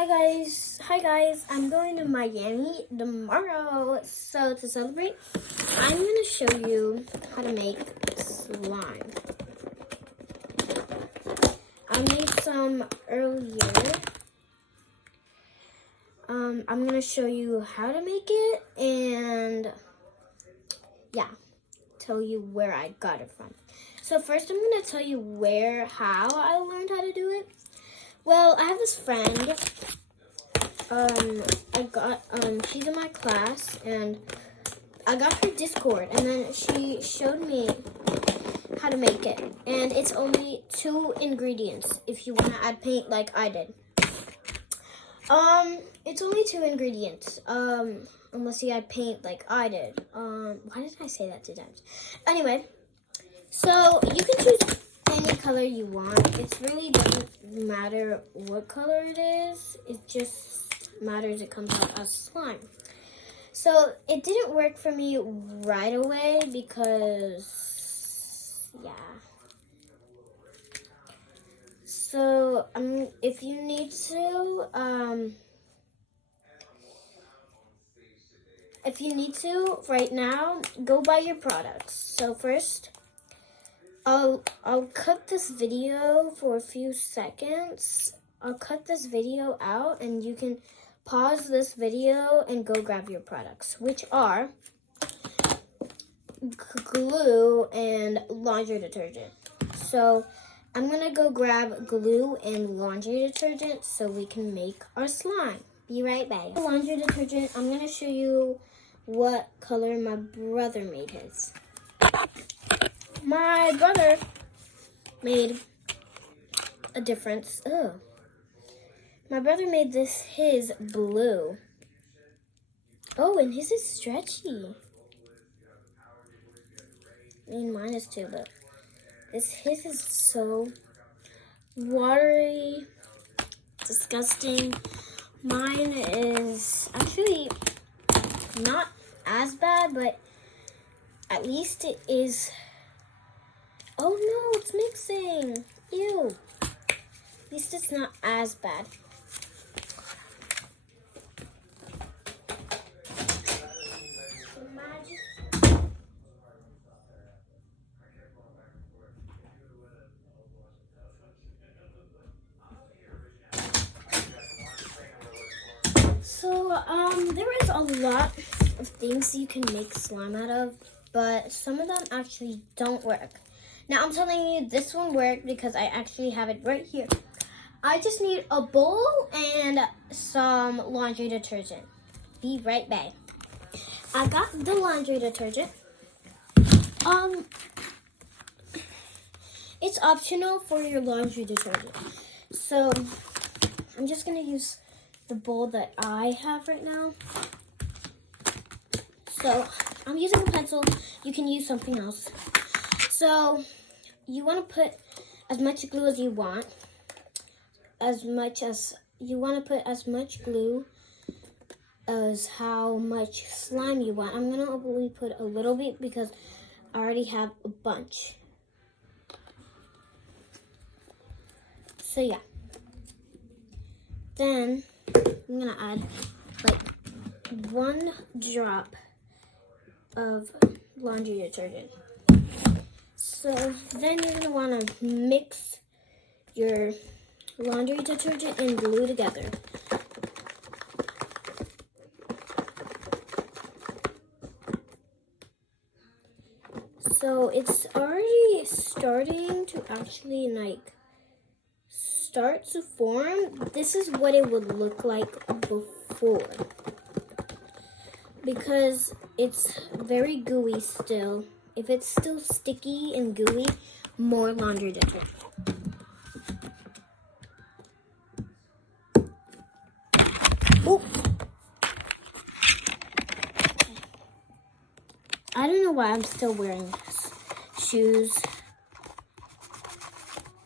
Hi guys, I'm going to Miami tomorrow. So to celebrate, I'm gonna show you how to make slime. I made some earlier. I'm gonna show you how to make it and yeah, tell you where I got it from. So first I'm gonna tell you how I learned how to do it. Well, I have this friend. She's in my class, and I got her Discord, and then she showed me how to make it. And it's only 2 ingredients if you want to add paint like I did. It's only 2 ingredients. Unless you add paint like I did. Why did I say that 2 times? Anyway, so you can choose any color you want. It really doesn't matter what color it is. It just matters it comes out as slime. So it didn't work for me right away because so if you need to right now, go buy your products. So first I'll cut this video for a few seconds. I'll cut this video out and you can pause this video and go grab your products, which are glue and laundry detergent. So I'm gonna go grab glue and laundry detergent so we can make our slime. Be right back. Laundry detergent, I'm gonna show you what color my brother made his. My brother made a difference. My brother made his blue. Oh, and his is stretchy. I mean, mine is too, but his is so watery, disgusting. Mine is actually not as bad, but at least it is. Oh no, it's mixing. Ew. At least it's not as bad. So, there is a lot of things you can make slime out of, but some of them actually don't work. Now, I'm telling you, this one worked because I actually have it right here. I just need a bowl and some laundry detergent. Be right back. I got the laundry detergent. It's optional for your laundry detergent. So, I'm just gonna use the bowl that I have right now. So I'm using a pencil. You can use something else. So you want to put as much glue as you want. You want to put as much glue as how much slime you want. I'm going to only put a little bit because I already have a bunch. So yeah. Then I'm going to add like 1 drop of laundry detergent. So then you're going to want to mix your laundry detergent and glue together. So it's already starting to actually start to form. This is what it would look like before, because it's very gooey still. If it's still sticky and gooey, more laundry detergent. Oh, I don't know why I'm still wearing shoes.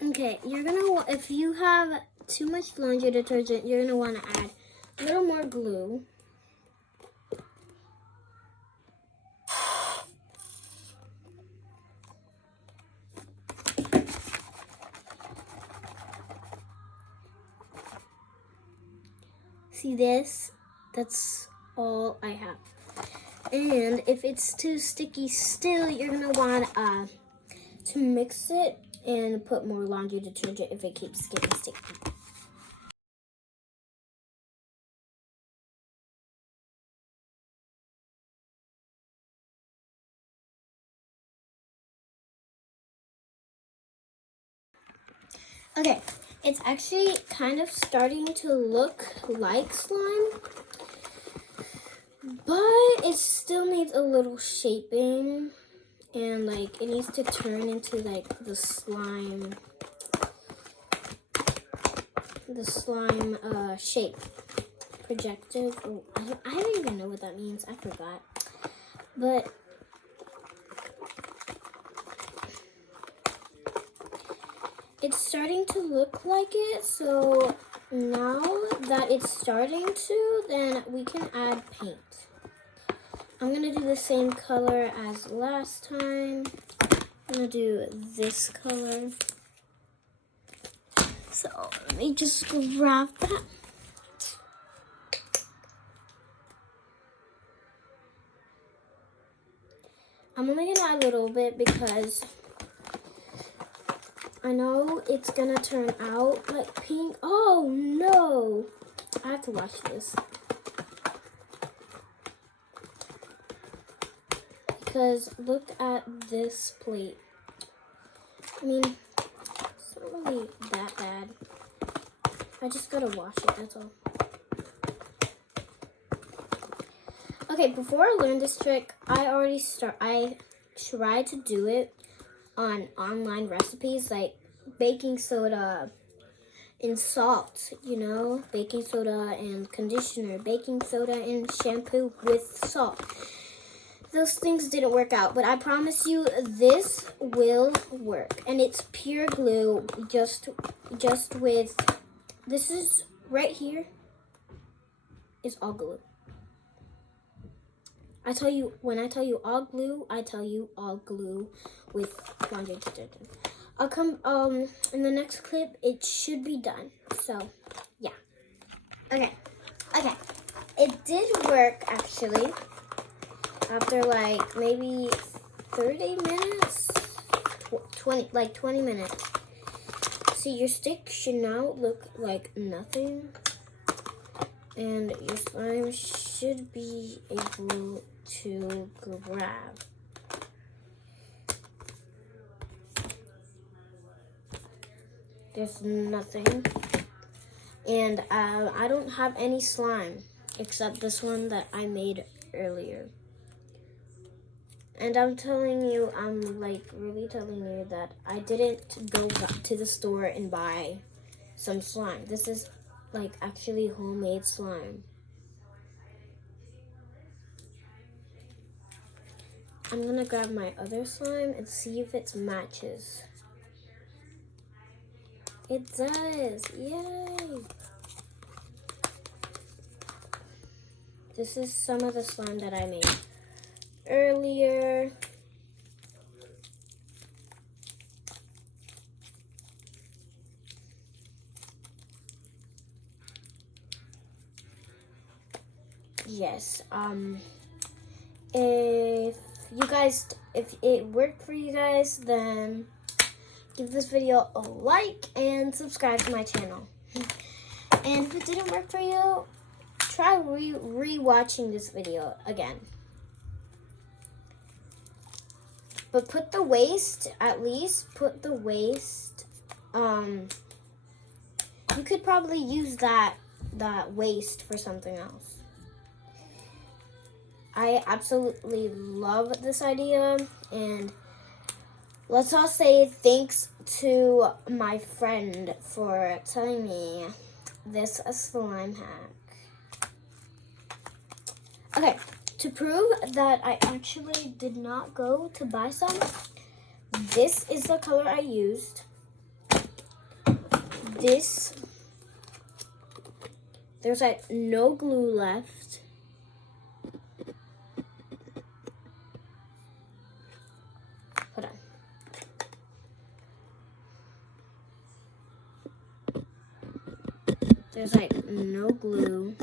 Okay, if you have too much laundry detergent, you're gonna want to add a little more glue. See this? That's all I have. And if it's too sticky still, you're gonna want to mix it and put more laundry detergent if it keeps getting sticky. Okay, it's actually kind of starting to look like slime, but it still needs a little shaping, and like it needs to turn into like the slime shape. Projective. Oh, I don't even know what that means. I forgot. But it's starting to look like it. So now that it's starting to, then we can add paint. I'm going to do the same color as last time. I'm going to do this color. So let me just grab that. I'm only going to add a little bit because I know it's going to turn out like pink. Oh no! I have to wash this. Because look at this plate. I mean, it's not really that bad. I just gotta wash it, that's all. Okay, before I learned this trick, I tried to do it on online recipes like baking soda and salt, you know, baking soda and conditioner, baking soda and shampoo with salt. Those things didn't work out, but I promise you this will work. And it's pure glue, just with, this is right here is all glue. When I tell you all glue, I tell you all glue with laundry detergent. I'll come, in the next clip, it should be done. So, yeah. Okay. It did work, actually. After, like, maybe 30 minutes, 20 minutes. See, your stick should now look like nothing. And your slime should be able to grab. There's nothing. And I don't have any slime except this one that I made earlier. And I'm telling you, I'm like really telling you that I didn't go to the store and buy some slime. This is like actually homemade slime. I'm gonna grab my other slime and see if it matches. It does, yay! This is some of the slime that I made earlier. Yes, if it worked for you guys, then give this video a like and subscribe to my channel. And if it didn't work for you, try re-watching this video again. But put the waste, you could probably use that waste for something else. I absolutely love this idea, and let's all say thanks to my friend for telling me this slime hack. Okay, to prove that I actually did not go to buy some, this is the color I used. There's like no glue left. Hold on. There's like no glue.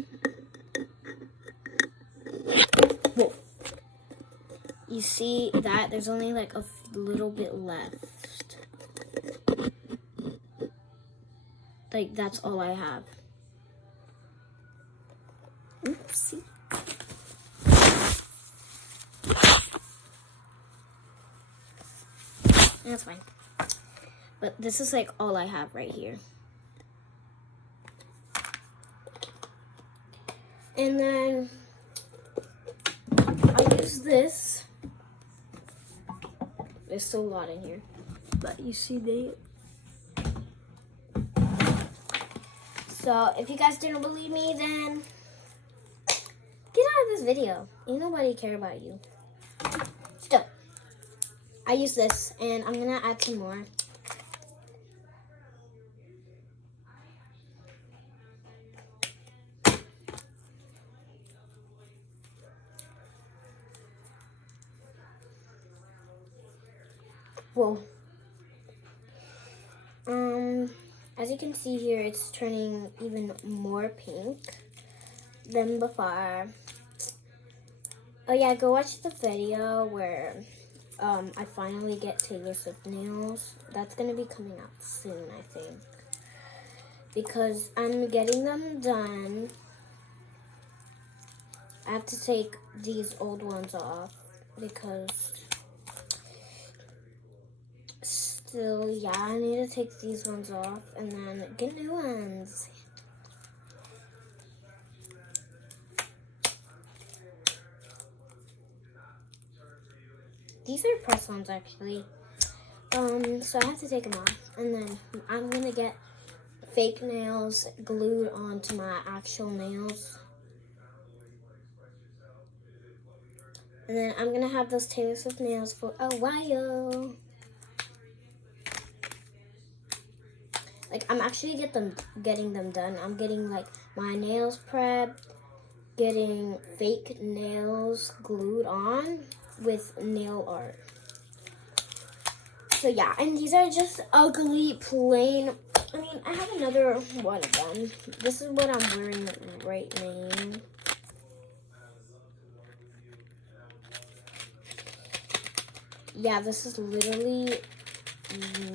Whoa. You see that? There's only like a little bit left. Like, that's all I have. Oopsie. That's fine. But this is like all I have right here. And then I use this. There's still a lot in here. But you see So if you guys didn't believe me, then get out of this video. Ain't nobody care about you. Still, I use this and I'm gonna add some more. Whoa. As you can see here, it's turning even more pink than before. Oh yeah, go watch the video where I finally get Taylor Swift nails. That's gonna be coming out soon, I think. Because I'm getting them done. I have to take these old ones off because still, yeah, I need to take these ones off and then get new ones. These are press-ons actually. So I have to take them off, and then I'm gonna get fake nails glued onto my actual nails. And then I'm gonna have those Taylor Swift nails for a while. Like, I'm actually getting them done. I'm getting like my nails prepped, getting fake nails glued on with nail art. So yeah, and these are just ugly, plain. I mean, I have another one of them. This is what I'm wearing right now. Yeah, this is literally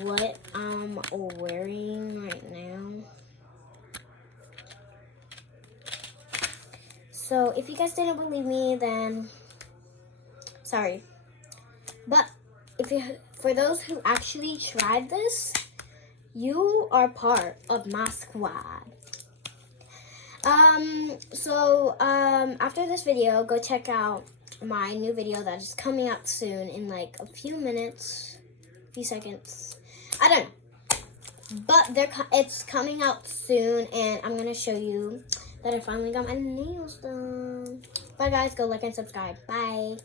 what I'm wearing right now. So if you guys didn't believe me, then sorry. But for those who actually tried this, you are part of my squad. After this video, go check out my new video that is coming out soon in like a few minutes, few seconds. I don't know. But it's coming out soon, and I'm going to show you that I finally got my nails done. Bye guys, go like and subscribe. Bye.